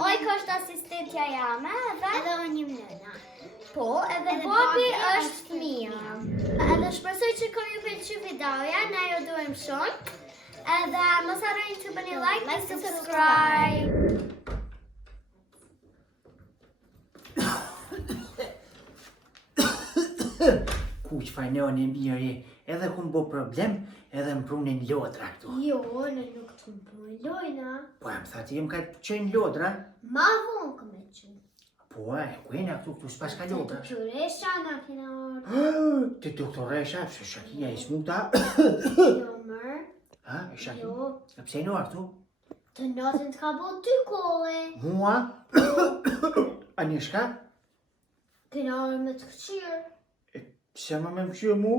Ojka është asistentja jame Edhe unë një nëna. Po, edhe babi është fëmija. Edhe shpresoj që kërë ju pëlqy videoja, ne ju duhem shumë. Edhe mos harroni të bëni like dhe subscribe. Kuq fajnoni mirë, edhe ku më bo problem, edhe më prunin lodra këtu. Jo, në nuk të më prunin lojna. Po e më thati, jem ka qenë lodra? Ma vonë këmë e qenë. Po e, ku e nga këtu s'pas ka lodra? Të doktoresha nga kena orë. Të doktoresha, pëse shakia i smuta? Jo mërë. Ha, e shakia? Jo. E pse i në këtu? Të natën të ka bo 2 kolle. Mua? A një shka? Kena orë me të këqyrë. Pse ma me më këshirë mu?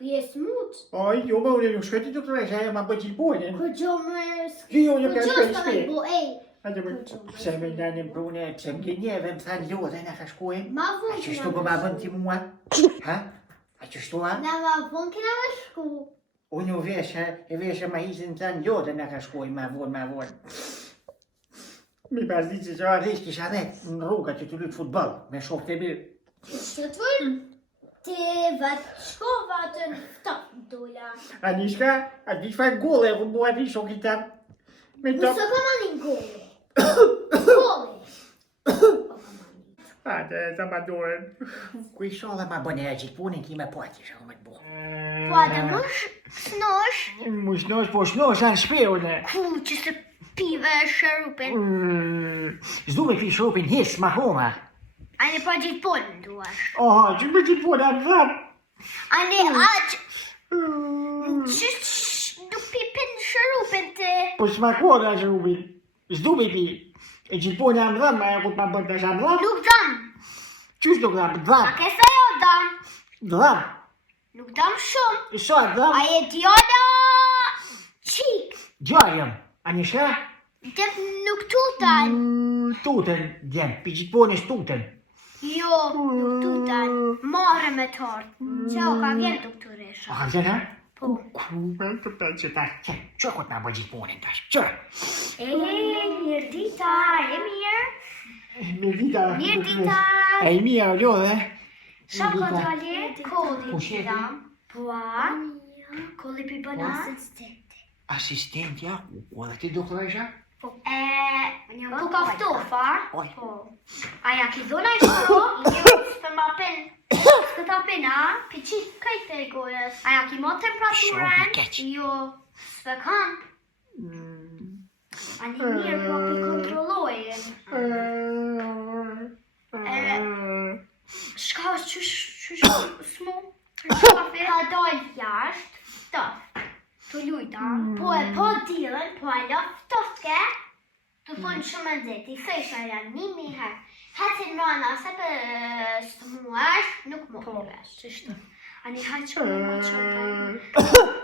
Pjesë mut. Aj, jo me unë nuk shkëti doktoresha, e ma bëgjil bojnë. Kërgjo mërë. Jo, një ka Kërgjo shkëti s'ka me shpe. bo, ej. Pse me nani më prune, pse më gjenjeve më thanë lodra, nga ka shkojnë? Ma A vonë që shtu kena po me ma vënd ti mua? Ha? A që shtu ha? Na ma vonë kena me shku. Unë u veshe, e veshe ma hisin të në lodë nga ka shkoj, ma vonë. Mi pas di që arrisht kisha dhe në rruga që të lutë futbol, me shok të mirë. Që të vërë? Ti vetë shkova të në top dola. A një shka gole, ku mua ti shokit tam. Me top. Nësë ka manin gole. Gole. A, të ma doren. Ku i shola ma bëne e qitë punin ki me pati, shako me të bo. Po adë më shnosh? Mu shnosh, po shnosh anë shpeune. Ku që se pive shërupin? Zdu me pi shërupin hisë ma homa. Ane pa gjitë polën duash. Oha, që me qitë punë anë dhamë. Ane aqë. Që nuk pipin shërupin të. Po s'ma kore a shërupin. Zdu me pi. E qitë punë anë dhamë, ma e ku t'ma bënd të shanë dhamë. Nuk dam. Qysh nuk dhamë? A Dhamë. kesa jo dam. Dhamë. Nuk dam shumë. Sa dhamë? A je djona qik. Gjajëm. A një shka? Dep nuk tutan. Tuten, djem. Pi qitë punë është tuten. Jo, nuk tutan. Mare me tortë. Që o ka vjen doktoresha. A ka vjen, ha? Po. Ku me të të që ta që? Që ku t'na bëgjit punin tash? Që? Mirë dita, e mirë. Mirë dita. Mirë dita. E i mija o ljodhe. Ša ka dali? Kolli Po sheti? dam. Po a? Kolli pi bëna? Asistentja? U edhe ti doktoresha? Po kaftofa? Oj. Po. Aja ki dhona i shoro? Jo, s'për ma pen. S'këta pena, pi qit kajtë e gojës. Aja ki mo temperaturën? Shopi keq. Jo, s'pe kam. Ani mirë, po pi kontrollojën. Shka është qysh s'mu? Ka dojnë jashtë, tof. Të lujta. Po e po dilën, po e lof tofke. Të thonë shumë në zeti, thësha janë një herë. Hacin rana, se për së muash, nuk më përvesh. Qështu? Ani haqë më qëtë.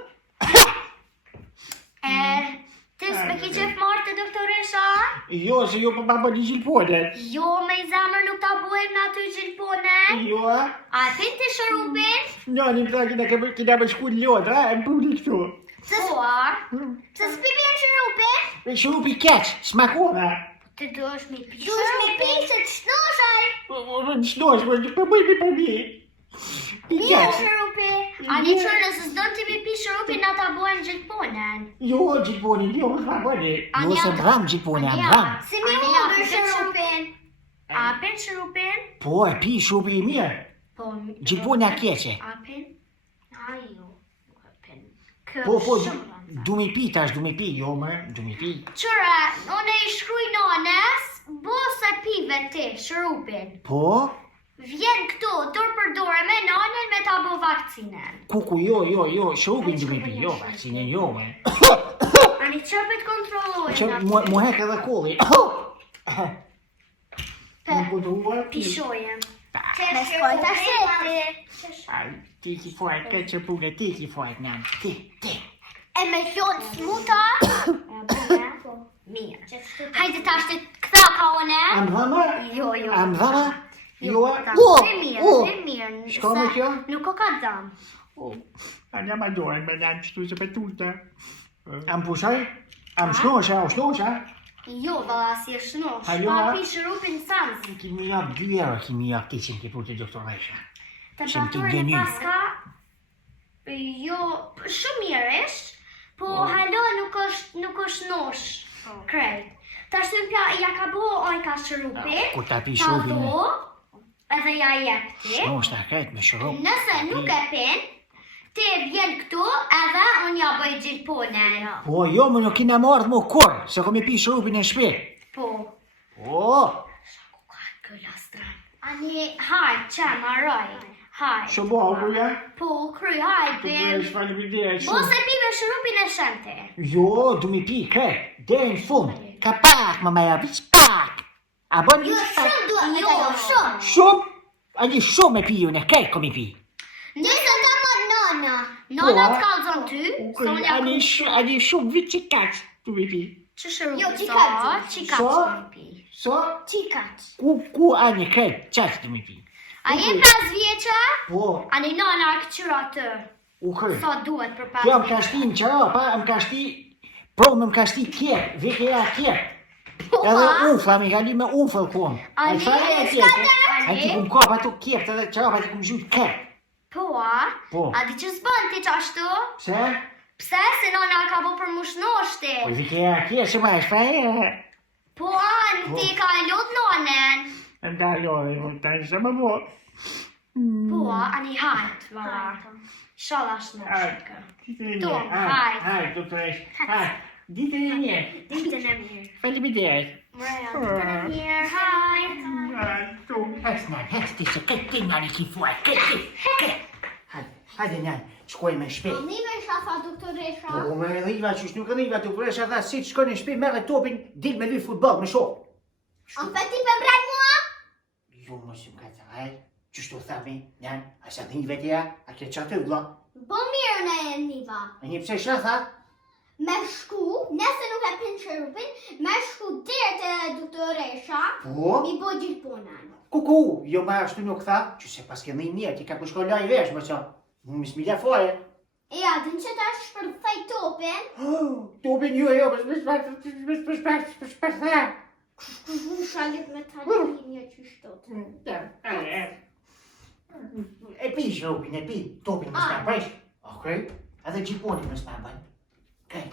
Ti s'me ki qef marrë të doktoresha? Jo, se jo po ma bëni gjilpone. Jo, me i zamër nuk ta buhem në aty gjilpone. Jo, a? A pin të shërupin? Njani më tha kina me shku në lodra, e më puni këtu. Po a? Se s'pi bjen shërupin? E shurupi keq, s'makona. Të do është me pi shërupin? Du është me pi se të shnoshaj. Shnosh, po një përbëj me përmi. Pi Mirë keq. shërupi. Ani që nëse s'don ti me pi shërupin, na ta buhem gjilponen. Jo, gjilponin, jo, më bëni. Ani Jo, se ja- më ram gjilponin, më ram. Si mi hongër shërupin? A pin shërupin? Po, e pi shurupi i mirë. Po. Gjilponia keqe. A pin? A jo. Nuk e pin. Po, du mi pi tash, du mi pi, jo më, du mi pi. Qëra, unë i shkruj nones, bo se pive ti, shërupin. Po? Vjen këtu, dur për dore me nonen me ta bo vakcinen. Kuku, jo, shurupin du mi pi, jo, vaccinin, jo, me. Ani qëpët kontrollojnë. Që mu hek edhe kolli. Mu kontrolluar pi. Pishojem. Me shkojt ashteti. Ai, ti ki fojt, këtë që pune, ti ki fojt, nan, ti. E me thonë smuta? Mirë. Hajde tash të këta ka one? Am dhama? Jo. Am dhama? Jo, Dhe mirë. Shko me kjo? Nuk o ka dham. Anja ma dojnë me janë qëtu që petuta. Am pushaj? Am shnosha, o shnosha? Jo, valla si e shnosh. Halo, Pa a? pi shërupin sans. Kimi jap 2 euro, kimi jap ti që më të doktoresha. Temperaturën e paska, jo, shumë mirë ish, po halo nuk është nosh krejt. Ta shtympja ja ka bo oj ka shërupi, Kur ta pi ta shurupin. dho, edhe ja jep ti. Shnosh ta krejt me shurup. Nëse nuk e pin, ti vjen këtu edhe unë ja bëj gjilponen. Po jo, më nuk kina marrë më kur, se kom e pi shurupin e shpi. Po. Po, Ani, hajt, qem, aroj. Hajt. që bo, kuja? Po, kry, hajt, bin. Faleminderit Bo se pive shërupin e shente. Jo, du mi pi krejt, deri në fund. Ka pak, më maja, vic pak. A bën Jo, vic pak? shumë duhet me kalon. Shumë. Shumë? Ani shumë e pi ju, ne krejt kom i pi. Nëse ta më nana. Nana të kalzon ty. Ani shumë vic që kaq, du mi pi. Që shërupi? Jo, qikaç. Qikaç So? të mi pi. So, Qikaç. ku ani krejt, qaq du mi pi. A je 5 vjeqa? Po, Ani nana këqyra të. u kërë. Sa duhet për 5 Kjo më ka shti në qëra, pa më ka shti, më ka shti kjerë, vike ja kjerë. Edhe ufla, mi gali me ufëll kom. Ani, A ti kum kap ato kjerët edhe qëra, pa ti kum zhut kjerë. Po, a? Po. A di që s'bën ti qashtu? Pse? Pse se nana ka bo për mush noshti? Po vike ja kjerë, që ma e shpa Po, a, në ti ka lot nonen. Nda lori, më të një se më bo. Po, a, ani hajt, valla. Shala shnoshka. Tom, hajt. Hajt, doktoresh, hajt. Ditën e mirë. Ditën e mirë. Faleminderit. Mreja, ditën e mirë, hajt. Hec ti se këtë ti njani ki fuaj, këtë ti. Hajde njani, shkoj me shpi. Nive shafa doktoresha. Po me dhiva që nuk e dhiva doktoresha tha si të shkoj në shpi, merre topin, dil me lyp futbol, me shok. A ti për brak mua? Jo, mos më ka të hajt. Që shtu thami, njani, a sa dhive tja, a ke qatë vla. Bo mirë në e niva. A një pse shë tha? Me shku, nëse nuk e pin shërupin, me shku dirë të doktoresha, Po? mi bo gjilponan. Kuku, jo ma ashtu nuk tha, që se pas ke dhej mirë, ti ka ku shko laj vesh, më qa. Bismillah fare. E ja, din që ta shpërthej topin, Topin ju e jo, për tha. shalit me ta një që shtot. E pi shropin, e pi, topin më s'ma bëjsh. Okej, edhe gjiponi më s'ma bëjnë. Okej.